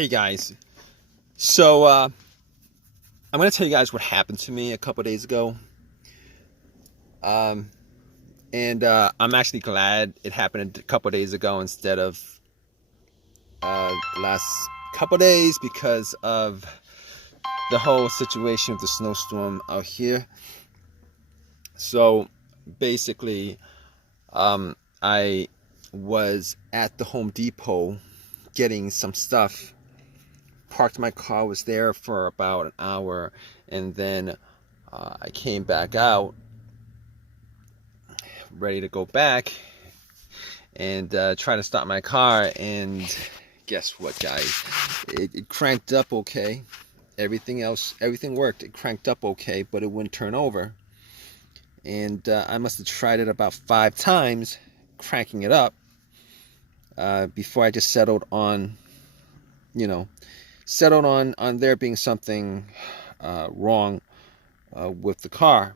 Hey guys, so I'm gonna tell you guys what happened to me a couple days ago, um, and I'm actually glad it happened a couple days ago instead of the last couple days because of the whole situation with the snowstorm out here. So basically, I was at the Home Depot getting some stuff. Parked my car, was there for about an hour, and then I came back out ready to go back and try to start my car, and guess what, guys? It cranked up okay. Everything worked. It cranked up okay, but it wouldn't turn over. And I must have tried it about 5 times, cranking it up, before I just settled on, you know, on there being something wrong with the car.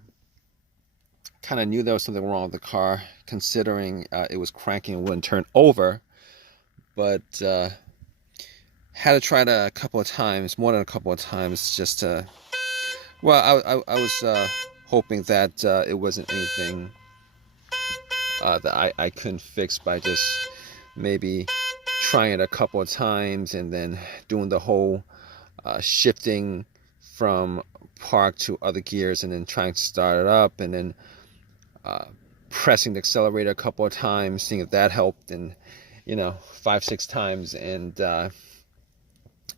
Kind of knew there was something wrong with the car, considering it was cranking and wouldn't turn over. But had to try it a couple of times, more than a couple of times, just to. Well, I was hoping that it wasn't anything that I couldn't fix by just maybe trying it a couple of times and then doing the whole shifting from park to other gears and then trying to start it up and then pressing the accelerator a couple of times, seeing if that helped, and 5-6 times, and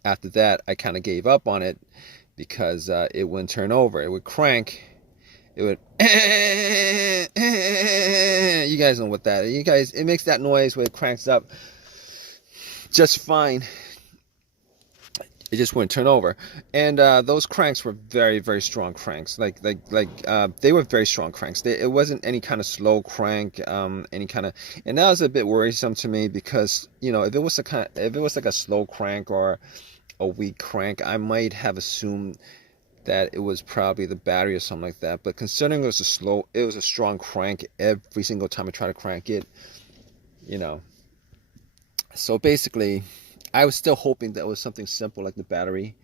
after that I kind of gave up on it because it wouldn't turn over. It would crank. It would you guys know what that is. It makes that noise when it cranks up just fine. It just wouldn't turn over. And those cranks were very, very strong cranks. They were very strong cranks. It wasn't any kind of slow crank, any kind of. And that was a bit worrisome to me because if it was like a slow crank or a weak crank, I might have assumed that it was probably the battery or something like that. But considering it was a strong crank every single time I try to crank it, So basically, I was still hoping that it was something simple like the battery.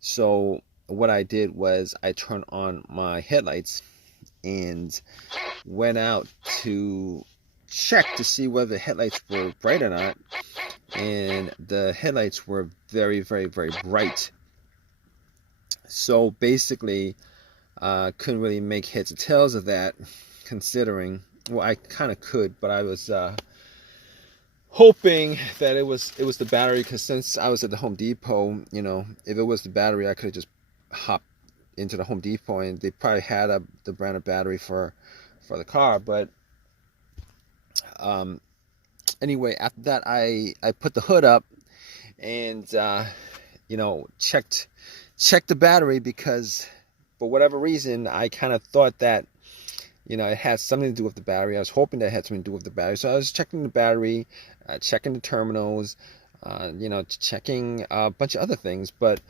So what I did was I turned on my headlights and went out to check to see whether the headlights were bright or not. And the headlights were very, very, very bright. So basically, couldn't really make heads or tails of that, considering, well, I kind of could, but I was hoping that it was the battery, because since I was at the Home Depot, if it was the battery, I could have just hopped into the Home Depot and they probably had the brand of battery for the car. But anyway, after that, I put the hood up and checked the battery, because for whatever reason I kind of thought that it had something to do with the battery. I was hoping that it had something to do with the battery. So I was checking the battery, checking the terminals, checking a bunch of other things. But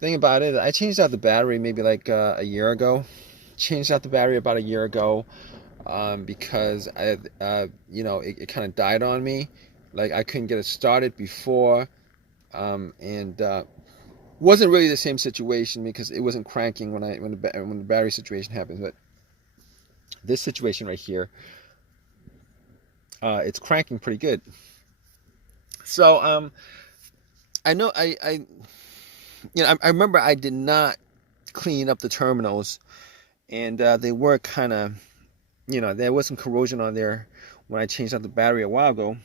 thing about it, I changed out the battery maybe like a year ago. Changed out the battery about a year ago because it kind of died on me. Like I couldn't get it started before, and wasn't really the same situation because it wasn't cranking when the battery situation happened. But this situation right here, it's cranking pretty good. So I know I remember I did not clean up the terminals, and they were kind of, there was some corrosion on there when I changed out the battery a while ago.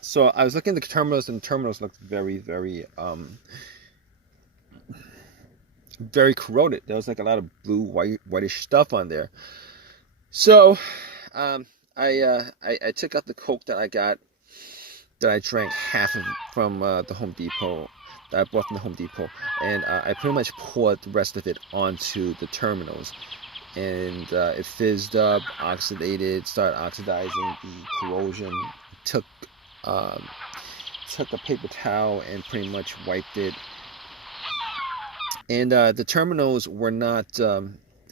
So I was looking at the terminals, and the terminals looked very, very very corroded. There was like a lot of blue, whitish stuff on there. So I took out the Coke that I got, that I drank half of from the Home Depot, that I bought from the Home Depot, and I pretty much poured the rest of it onto the terminals, and it fizzed up, started oxidizing the corrosion. Took a paper towel and pretty much wiped it. And the terminals were not,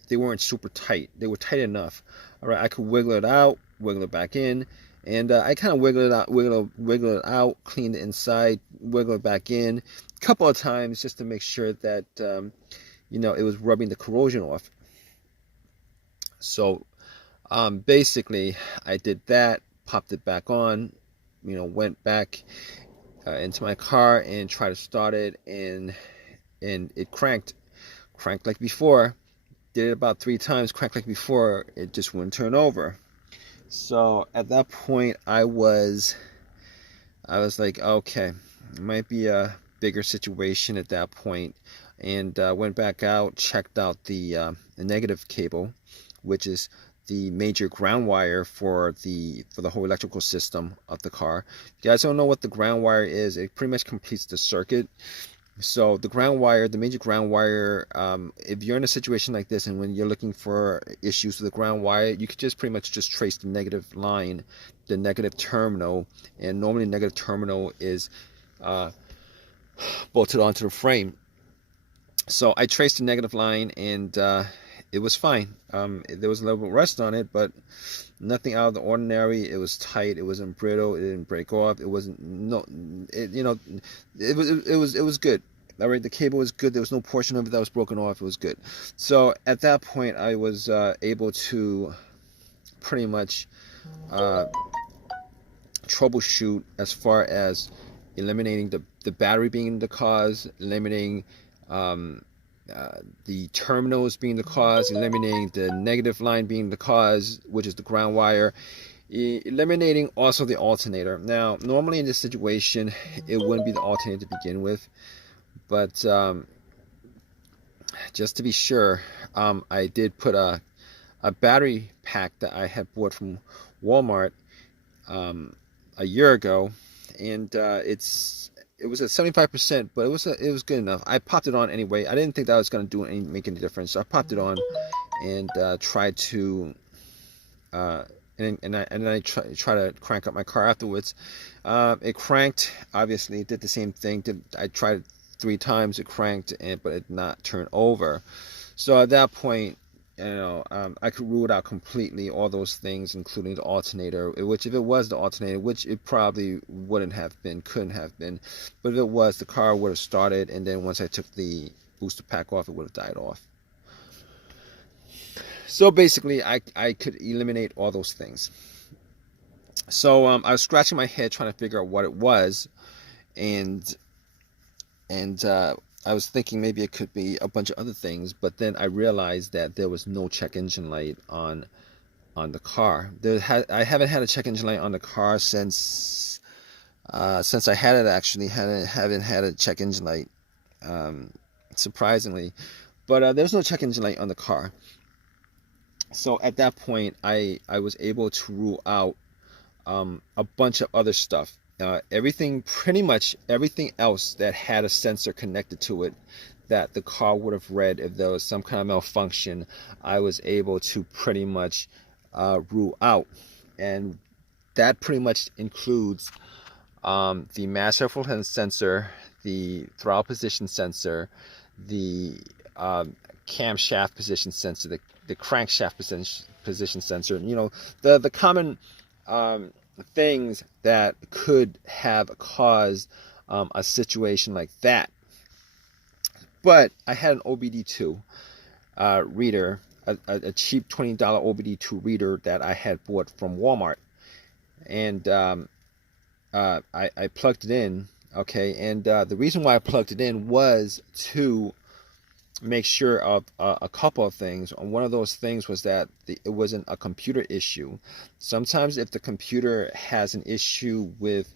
they weren't super tight. They were tight enough. All right, I could wiggle it out, wiggle it back in, And I kind of wiggle it out, wiggle it out, clean the inside, wiggle it back in a couple of times just to make sure that it was rubbing the corrosion off. So basically, I did that, popped it back on, went back into my car and tried to start it, and it cranked like before. Did it about 3 times, cranked like before. It just wouldn't turn over. So at that point, I was like, okay, it might be a bigger situation at that point, and went back out, checked out the negative cable, which is the major ground wire for the whole electrical system of the car. If you guys don't know what the ground wire is, it pretty much completes the circuit. So the ground wire, the major ground wire, if you're in a situation like this and when you're looking for issues with the ground wire, you could just pretty much just trace the negative line, the negative terminal, and normally the negative terminal is bolted onto the frame. So I traced the negative line, and it was fine. There was a little bit of rust on it, but nothing out of the ordinary. It was tight. It wasn't brittle. It didn't break off. It wasn't it was good. All right, the cable was good. There was no portion of it that was broken off. It was good. So at that point, I was able to pretty much troubleshoot as far as eliminating the battery being the cause, eliminating the terminals being the cause, eliminating the negative line being the cause, which is the ground wire, eliminating also the alternator. Now, normally in this situation, it wouldn't be the alternator to begin with, but just to be sure, I did put a battery pack that I had bought from Walmart a year ago, and it was at 75%, but it was good enough. I popped it on anyway. I didn't think that was going to make any difference, so I popped it on and tried to and I try to crank up my car afterwards. It cranked. Obviously, it did the same thing. I tried it 3 times. It cranked, but it did not turn over. So at that point, I could rule it out completely, all those things, including the alternator, which if it was the alternator, which it probably couldn't have been, but if it was, the car would have started, and then once I took the booster pack off, it would have died off. So basically, I could eliminate all those things. So I was scratching my head trying to figure out what it was, and I was thinking maybe it could be a bunch of other things, but then I realized that there was no check engine light on the car. I haven't had a check engine light on the car since I had it. Actually, haven't had a check engine light, surprisingly, but there was no check engine light on the car. So at that point, I was able to rule out a bunch of other stuff. Pretty much everything else that had a sensor connected to it that the car would have read if there was some kind of malfunction, I was able to pretty much rule out. And that pretty much includes the mass airflow sensor, the throttle position sensor, the camshaft position sensor, the crankshaft position sensor. The common things that could have caused a situation like that. But I had an OBD2 reader, a cheap $20 OBD2 reader that I had bought from Walmart, and I plugged it in. Okay, and the reason why I plugged it in was to make sure of a couple of things. One of those things was that it wasn't a computer issue. Sometimes if the computer has an issue with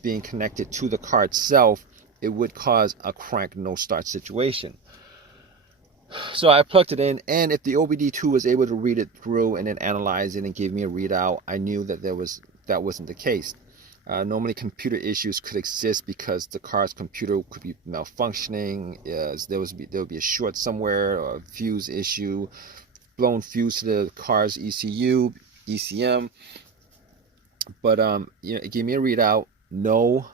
being connected to the car itself, it would cause a crank no start situation. So I plugged it in, and if the OBD2 was able to read it through and then analyze it and give me a readout, I knew that that wasn't the case. Normally computer issues could exist because the car's computer could be malfunctioning. There would be a short somewhere, or a fuse issue, blown fuse to the car's ECU, ECM. But it gave me a readout. No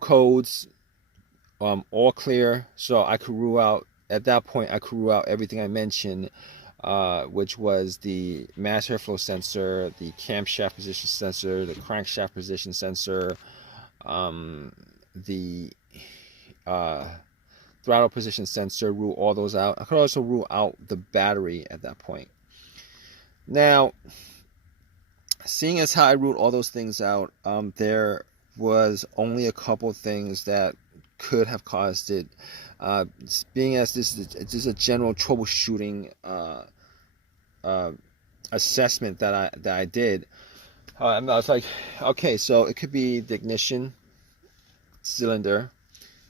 codes, all clear. So I could rule out, at that point, I could rule out everything I mentioned which was the mass airflow sensor, the camshaft position sensor, the crankshaft position sensor, the throttle position sensor, rule all those out. I could also rule out the battery at that point. Now, seeing as how I ruled all those things out, there was only a couple things that could have caused it. Being as this is a general troubleshooting assessment that I did, I was like, okay, so it could be the ignition cylinder,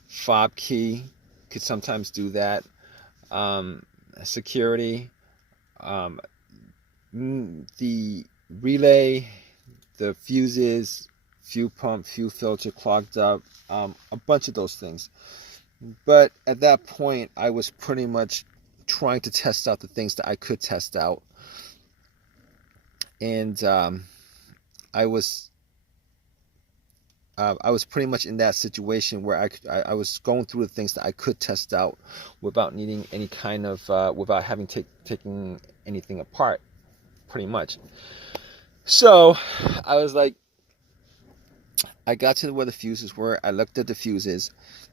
fob key could sometimes do that, security, the relay, the fuses, fuel pump, fuel filter clogged up, a bunch of those things. But at that point, I was pretty much trying to test out the things that I could test out, and I was pretty much in that situation where I was going through the things that I could test out without needing any kind of without having taken anything apart, pretty much. So I was like, I got to where the fuses were. I looked at the fuses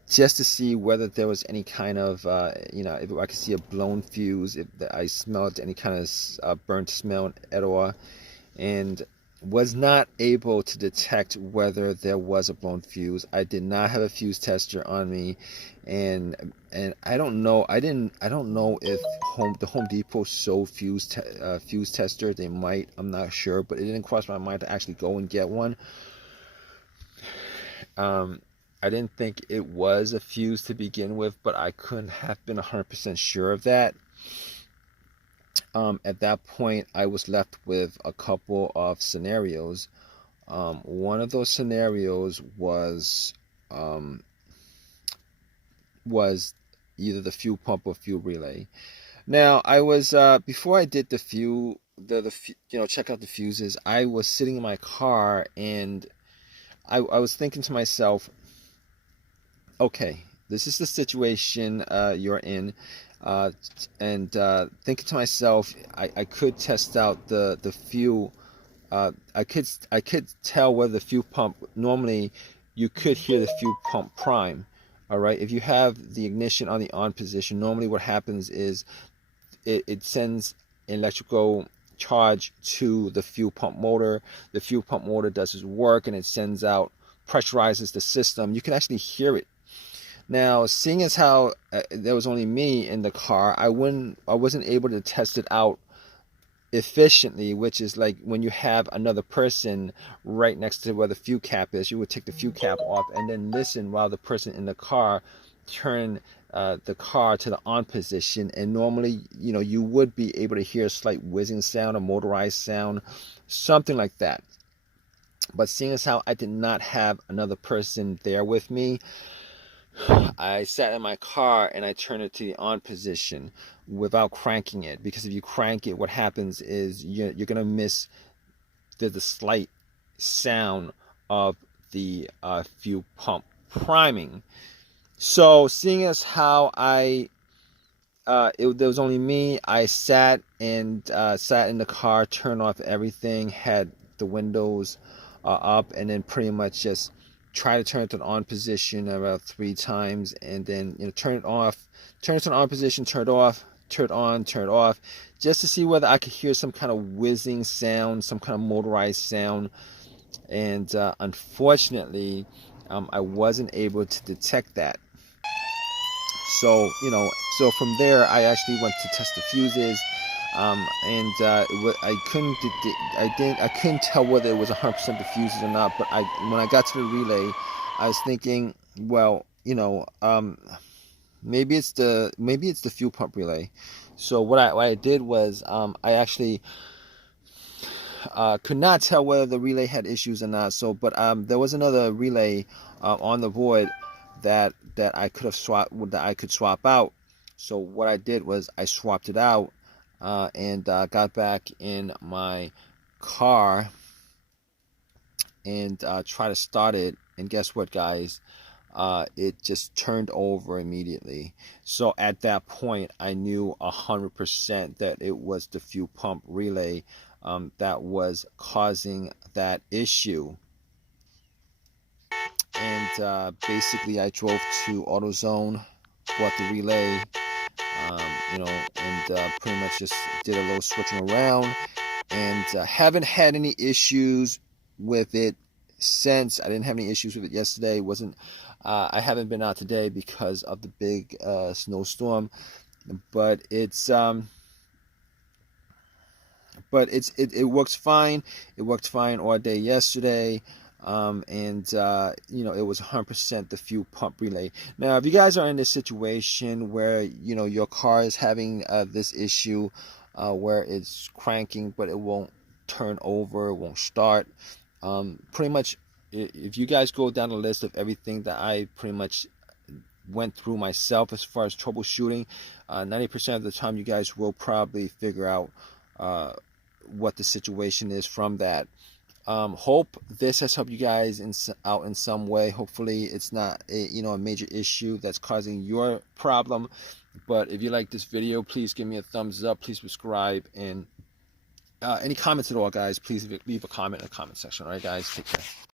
just to see whether there was any kind of, if I could see a blown fuse, if I smelled any kind of burnt smell at all, and was not able to detect whether there was a blown fuse. I did not have a fuse tester on me, and I don't know. I don't know if the Home Depot sold fuse tester. They might. I'm not sure, but it didn't cross my mind to actually go and get one. I didn't think it was a fuse to begin with, but I couldn't have been 100% sure of that. At that point, I was left with a couple of scenarios. One of those scenarios was either the fuel pump or fuel relay. Now, I was before I did check out the fuses, I was sitting in my car and I was thinking to myself, okay, this is the situation you're in, and thinking to myself, I could test out the fuel. I could tell whether the fuel pump, normally you could hear the fuel pump prime. All right, if you have the ignition on the on position, normally what happens is it sends electrical charge to the fuel pump motor. The fuel pump motor does its work and it sends out, pressurizes the system. You can actually hear it. Now, seeing as how there was only me in the car, I wasn't able to test it out efficiently, which is like when you have another person right next to where the fuel cap is, you would take the fuel cap off and then listen while the person in the car turn the car to the on position, and normally you would be able to hear a slight whizzing sound, a motorized sound, something like that. But seeing as how I did not have another person there with me, I sat in my car and I turned it to the on position without cranking it, because if you crank it, what happens is you're gonna miss the slight sound of the fuel pump priming. So seeing as how there was only me, I sat in the car, turned off everything, had the windows up, and then pretty much just try to turn it to an on position about 3 times, and then turn it off, turn it to an on position, turn it off, turn it on, turn it off, just to see whether I could hear some kind of whizzing sound, some kind of motorized sound. And unfortunately, I wasn't able to detect that. So from there, I actually went to test the fuses. And I couldn't tell whether it was 100% the fuses or not. But when I got to the relay, I was thinking, well, maybe it's the fuel pump relay. So what I did was I actually could not tell whether the relay had issues or not. So, but there was another relay on the board that I could swap out. So what I did was I swapped it out. And got back in my car and tried to start it. And guess what, guys? it just turned over immediately. So at that point, I knew 100% that it was the fuel pump relay that was causing that issue. And basically, I drove to AutoZone, bought the relay, and pretty much just did a little switching around, and haven't had any issues with it since. I didn't have any issues with it yesterday. I haven't been out today because of the big snowstorm, but it works fine. It worked fine all day yesterday. It was 100% the fuel pump relay. Now, if you guys are in this situation where your car is having this issue where it's cranking but it won't turn over, it won't start, pretty much if you guys go down the list of everything that I pretty much went through myself as far as troubleshooting, 90% of the time you guys will probably figure out what the situation is from that. Hope this has helped you guys out in some way. Hopefully it's not a major issue that's causing your problem. But if you like this video, please give me a thumbs up, please subscribe, and any comments at all, guys, please leave a comment in the comment section. All right, guys, take care.